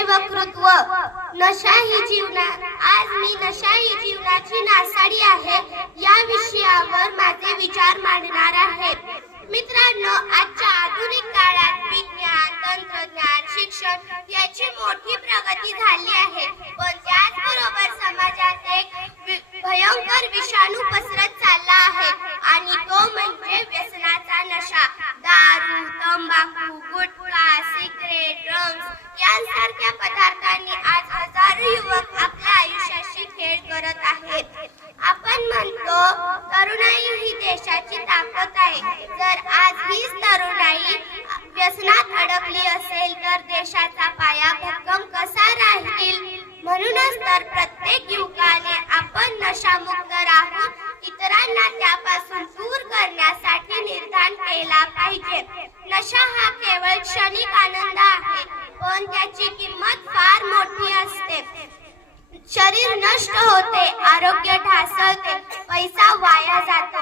म्हणजे वक्तृत्व. नशा ही जीवनाची नासाडी आहे या विषयावर माझे विचार मांडणार आहे. मित्रांनो, आजच्या आधुनिक काळात विज्ञान, तंत्रज्ञान, शिक्षण याची मोठी प्रगती झाली आहे, पण त्याचबरोबर समाजात एक भयंकर विषाणू पसरत चालला आहे आणि तो म्हणजे व्यसनाचा नशा. दारू, तंबाखू, गुटखा, सिगरेट, ड्रग्स यांसारख्या पदार्थांनी आज हजारो युवक आपल्या आयुष्याशी खेळ करत आहेत. आपण म्हणतो तरुणाई ही देशाची ताकद आहे. जर आज हीच तरुणाई व्यसनात अडकली असेल तर देशाचा पाया भक्कम कसा राहील? म्हणूनच तर प्रत्येक युवकाने आपण नशामुक्त राहून इतरांना त्यापासून दूर करण्यासाठी निर्धार केला पाहिजे. नशा हा केवळ क्षणिक आनंद आहे, पण त्याची किंमत फार मोठी असते. शरीर नष्ट होते, आरोग्य ढासळते, पैसा वाया जातो